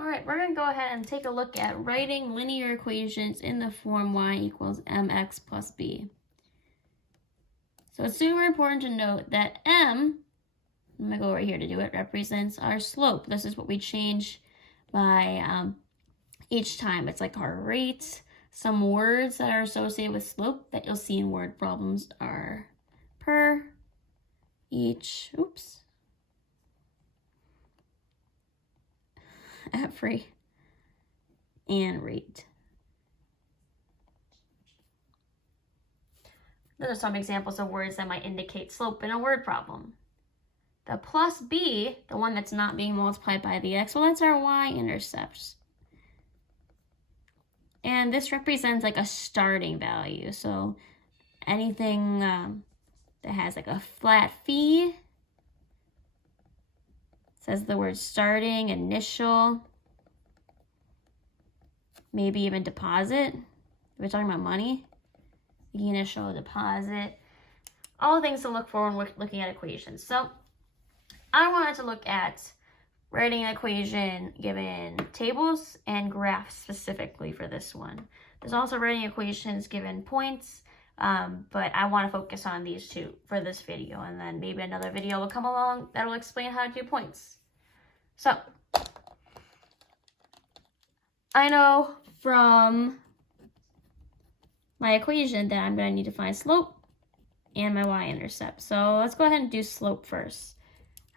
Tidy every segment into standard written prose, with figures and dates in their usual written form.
All right, we're going to go ahead and take a look at writing linear equations in the form y equals mx plus b. So it's super important to note that m, I'm going to go over here to do it, represents our slope. This is what we change by each time. It's like our rate. Some words that are associated with slope that you'll see in word problems are per, each, every, and rate. Those are some examples of words that might indicate slope in a word problem. The plus b, the one that's not being multiplied by the x, well, that's our y-intercepts. And this represents like a starting value. So anything that has like a flat fee says the word starting, initial, maybe even deposit. If we're talking about money, the initial, deposit, all things to look for when we're looking at equations. So I wanted to look at writing an equation given tables and graphs specifically for this one. There's also writing equations given points, but I want to focus on these two for this video, and then maybe another video will come along that will explain how to do points. So I know from my equation that I'm going to need to find slope and my y-intercept. So let's go ahead and do slope first.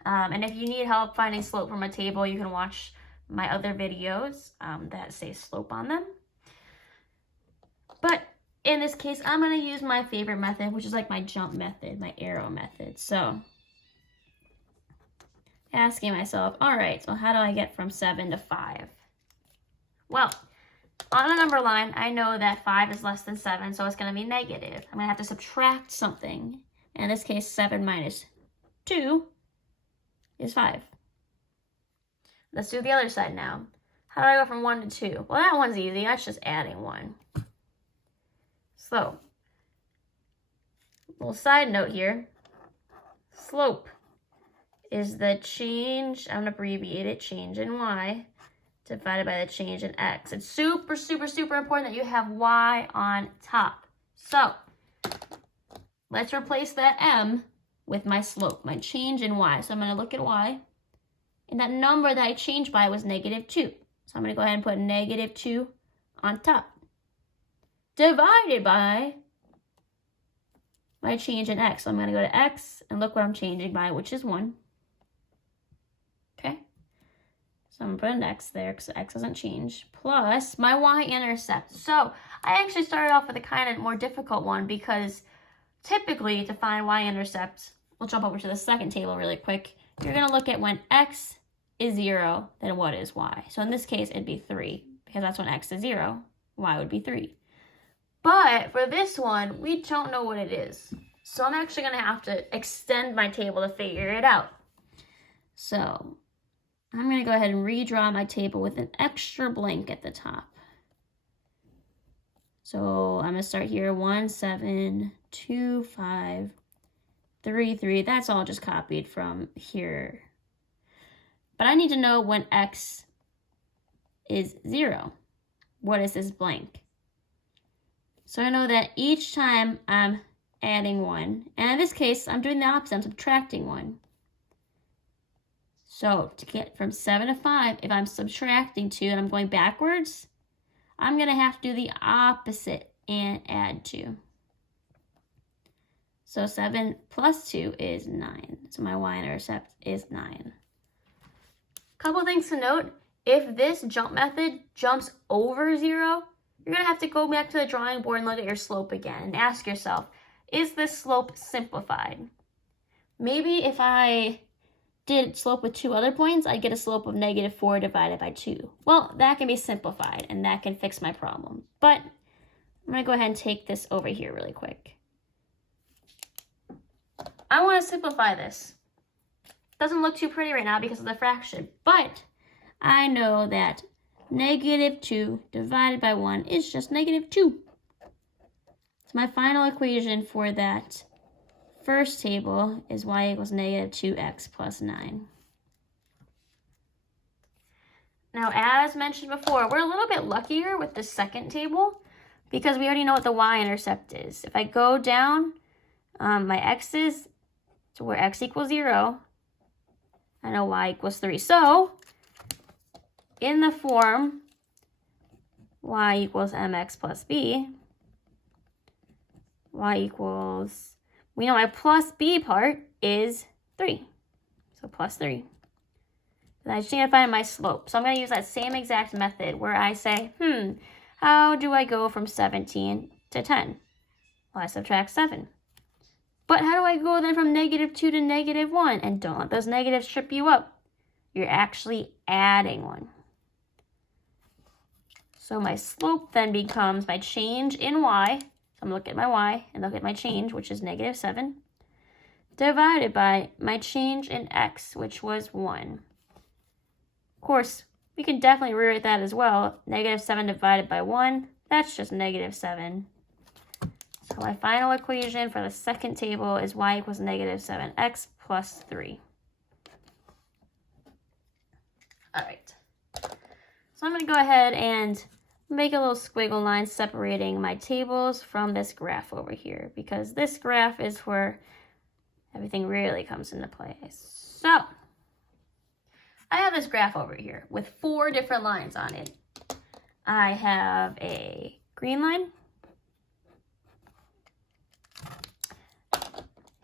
And if you need help finding slope from a table, you can watch my other videos that say slope on them. But in this case, I'm going to use my favorite method, which is like my jump method, my arrow method. So asking myself, all right, so how do I get from 7 to 5? Well, on a number line, I know that 5 is less than 7, so it's going to be negative. I'm going to have to subtract something. In this case, 7 minus 2 is 5. Let's do the other side now. How do I go from 1 to 2? Well, that one's easy. That's just adding 1. So, little side note here. Slope is the change, I'm going to abbreviate it, change in y divided by the change in x. It's super, super, super important that you have y on top. So, let's replace that m with my slope, my change in y. So I'm going to look at y, and that number that I changed by was negative 2. So I'm going to go ahead and put negative 2 on top, divided by my change in x. So I'm going to go to x, and look what I'm changing by, which is 1. Okay? So I'm going to put an x there, because x doesn't change, plus my y-intercept. So I actually started off with a kind of more difficult one, because typically, to find y-intercept, we'll jump over to the second table really quick. You're going to look at when x is 0, then what is y? So in this case, it'd be 3, because that's when x is 0. Y would be 3. But for this one, we don't know what it is. So I'm actually going to have to extend my table to figure it out. So I'm going to go ahead and redraw my table with an extra blank at the top. So I'm going to start here, 1, 7, 2, 5, 3, 3. That's all just copied from here. But I need to know when x is 0. What is this blank? So I know that each time I'm adding 1, and in this case, I'm doing the opposite. I'm subtracting 1. So to get from 7 to 5, if I'm subtracting 2 and I'm going backwards, I'm going to have to do the opposite and add 2. So 7 plus 2 is 9. So my y-intercept is 9. Couple things to note. If this jump method jumps over 0, you're going to have to go back to the drawing board and look at your slope again and ask yourself, is this slope simplified? Maybe if I did slope with 2 other points, I'd get a slope of negative 4 divided by 2. Well, that can be simplified, and that can fix my problem. But I'm going to go ahead and take this over here really quick. I want to simplify this. Doesn't look too pretty right now because of the fraction, but I know that negative 2 divided by 1 is just negative 2. So my final equation for that first table is y equals negative 2x plus 9. Now, as mentioned before, we're a little bit luckier with the second table because we already know what the y-intercept is. If I go down my x's to where x equals 0, I know y equals 3. So, in the form y equals mx plus b, y equals, we know my plus b part is 3. So plus 3. And I just need to find my slope. So I'm going to use that same exact method where I say, how do I go from 17 to 10? Well, I subtract 7. But how do I go then from -2 to -1? And don't let those negatives trip you up. You're actually adding 1. So my slope then becomes my change in y. So I'm going to look at my y and look at my change, which is -7, divided by my change in x, which was 1. Of course, we can definitely rewrite that as well. -7 divided by 1, that's just -7. So my final equation for the second table is y equals -7x plus 3. All right. So I'm going to go ahead and make a little squiggle line separating my tables from this graph over here, because this graph is where everything really comes into play. So I have this graph over here with 4 different lines on it. I have a green line,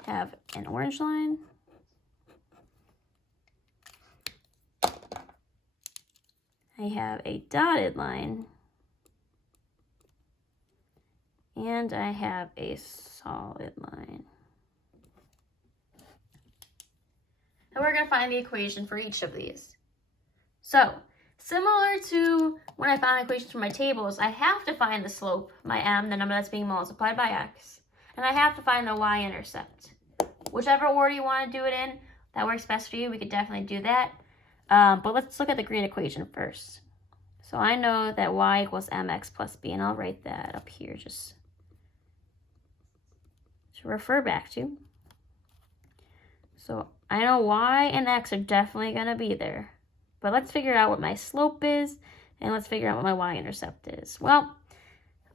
have an orange line, I have a dotted line, and I have a solid line. And we're going to find the equation for each of these. So, similar to when I found equations for my tables, I have to find the slope, my m, the number that's being multiplied by x, and I have to find the y-intercept. Whichever order you want to do it in, that works best for you. We could definitely do that. But let's look at the green equation first. So I know that y equals mx plus b, and I'll write that up here just to refer back to. So I know y and x are definitely going to be there. But let's figure out what my slope is, and let's figure out what my y-intercept is. Well,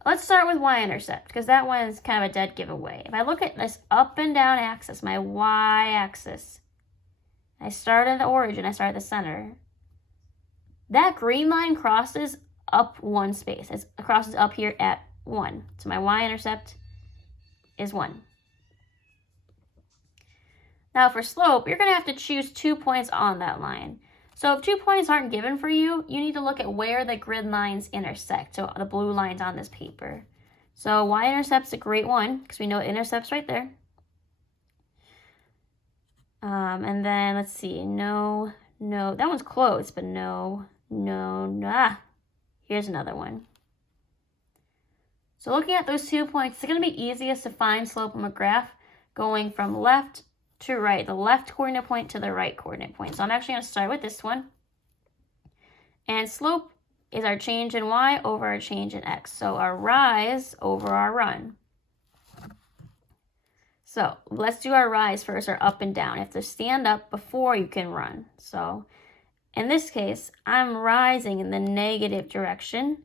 let's start with y-intercept, because that one is kind of a dead giveaway. If I look at this up and down axis, my y-axis, I start at the origin, I start at the center. That green line crosses up 1 space. It crosses up here at 1. So my y-intercept is 1. Now for slope, you're going to have to choose 2 points on that line. So if 2 points aren't given for you, you need to look at where the grid lines intersect. So the blue lines on this paper. So y-intercept's a great one because we know it intercepts right there. And then let's see, no, that one's close, but no. Here's another one. So looking at those 2 points, it's going to be easiest to find slope on a graph going from left to right, the left coordinate point to the right coordinate point. So I'm actually going to start with this one. And slope is our change in y over our change in x. So our rise over our run. So let's do our rise first, our up and down. You have to stand up before you can run. So in this case, I'm rising in the negative direction.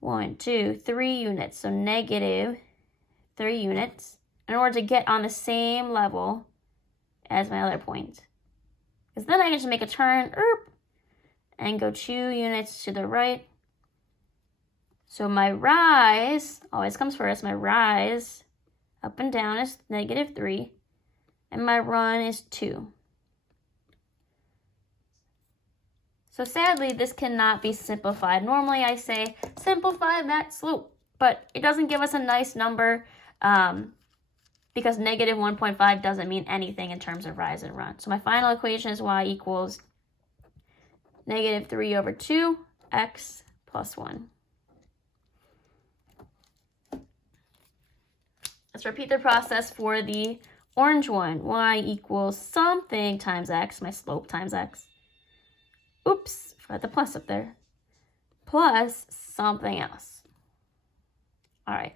1, 2, 3 units. So negative 3 units in order to get on the same level as my other point. Because then I can just make a turn and go 2 units to the right. So my rise always comes first. My rise up and down is negative 3. And my run is 2. So sadly, this cannot be simplified. Normally I say simplify that slope, but it doesn't give us a nice number because negative 1.5 doesn't mean anything in terms of rise and run. So my final equation is y equals negative 3 over 2, x plus 1. Let's repeat the process for the orange one. Y equals something times x, my slope times x. Oops, forgot the plus up there. Plus something else. All right.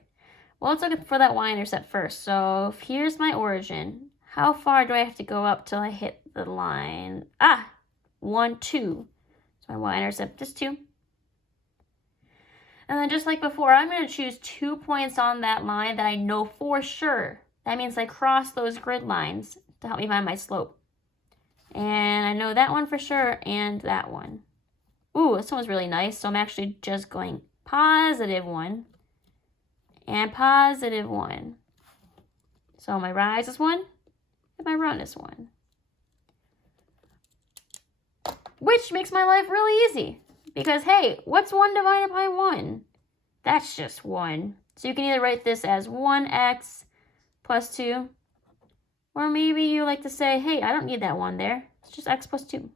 Well, let's look for that y-intercept first. So here's my origin. How far do I have to go up till I hit the line? 1, 2. So my y-intercept is 2. And then just like before, I'm going to choose 2 points on that line that I know for sure. That means I cross those grid lines to help me find my slope. And I know that one for sure and that one. Ooh, this one was really nice. So I'm actually just going +1 and +1. So my rise is 1 and my run is 1. Which makes my life really easy. Because, hey, what's 1 divided by 1? That's just 1. So you can either write this as 1x plus 2. Or maybe you like to say, hey, I don't need that 1 there. It's just x plus 2.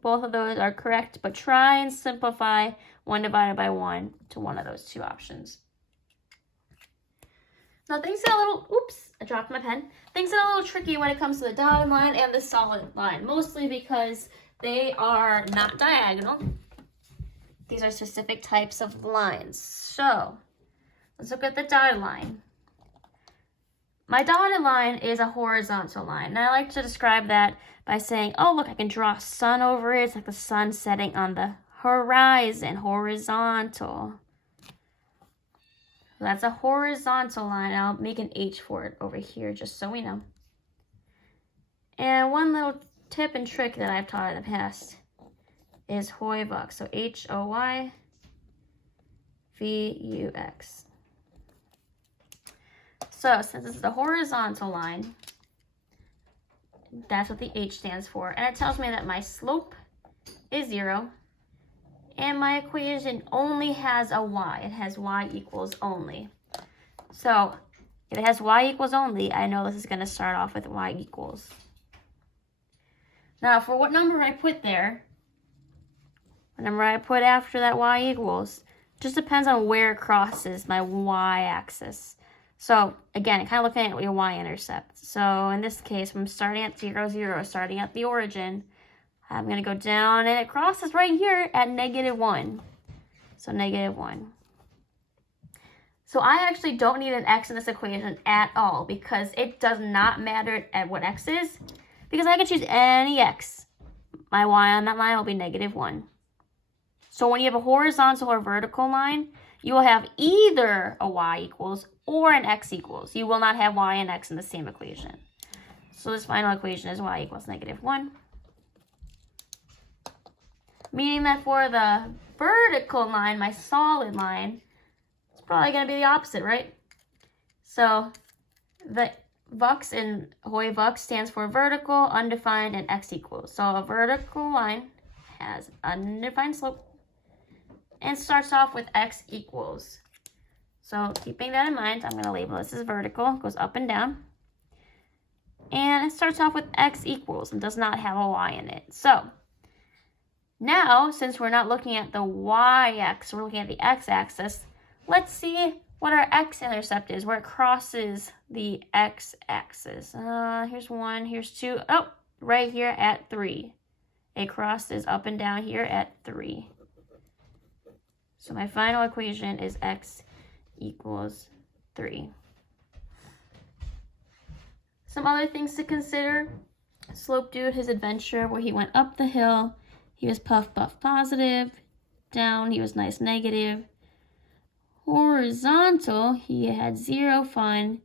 Both of those are correct, but try and simplify 1 divided by 1 to one of those 2 options. Now things get a little, oops, I dropped my pen. Things get a little tricky when it comes to the dotted line and the solid line, mostly because they are not diagonal. These are specific types of lines. So let's look at the dotted line. My dotted line is a horizontal line. And I like to describe that by saying, oh, look, I can draw a sun over it. It's like the sun setting on the horizon, horizontal. So that's a horizontal line. I'll make an H for it over here just so we know. And one little tip and trick that I've taught in the past is Hoy-Vux. So H-O-Y-V-U-X. So since this is a horizontal line, that's what the H stands for. And it tells me that my slope is 0. And my equation only has a y. It has y equals only. So if it has y equals only, I know this is going to start off with y equals. Now for what number I put there, what number I put after that y equals, just depends on where it crosses my y-axis. So again, kind of looking at your y-intercept. So in this case, I'm starting at 0, 0, starting at the origin. I'm going to go down, and it crosses right here at -1. So -1. So I actually don't need an x in this equation at all because it does not matter at what x is because I can choose any x. My y on that line will be -1. So when you have a horizontal or vertical line, you will have either a y equals or an x equals. You will not have y and x in the same equation. So this final equation is y equals -1. Meaning that for the vertical line, my solid line, it's probably going to be the opposite, right? So the Vux in Hoy-Vux stands for vertical, undefined, and x equals. So a vertical line has undefined slope and starts off with x equals. So keeping that in mind, I'm going to label this as vertical. It goes up and down. And it starts off with x equals and does not have a y in it. So now, since we're not looking at the y-axis, we're looking at the x-axis, let's see what our x-intercept is, where it crosses the x-axis. Here's 1, here's 2. Oh, right here at 3. It crosses up and down here at 3. So my final equation is x equals 3. Some other things to consider. Slope Dude, his adventure where he went up the hill. He was puff, puff, positive. Down, he was nice, negative. Horizontal, he had 0 fun.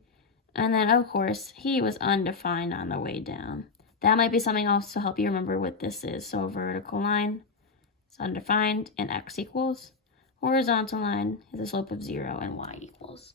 And then, of course, he was undefined on the way down. That might be something else to help you remember what this is. So, vertical line is undefined and x equals. Horizontal line has a slope of 0 and y equals.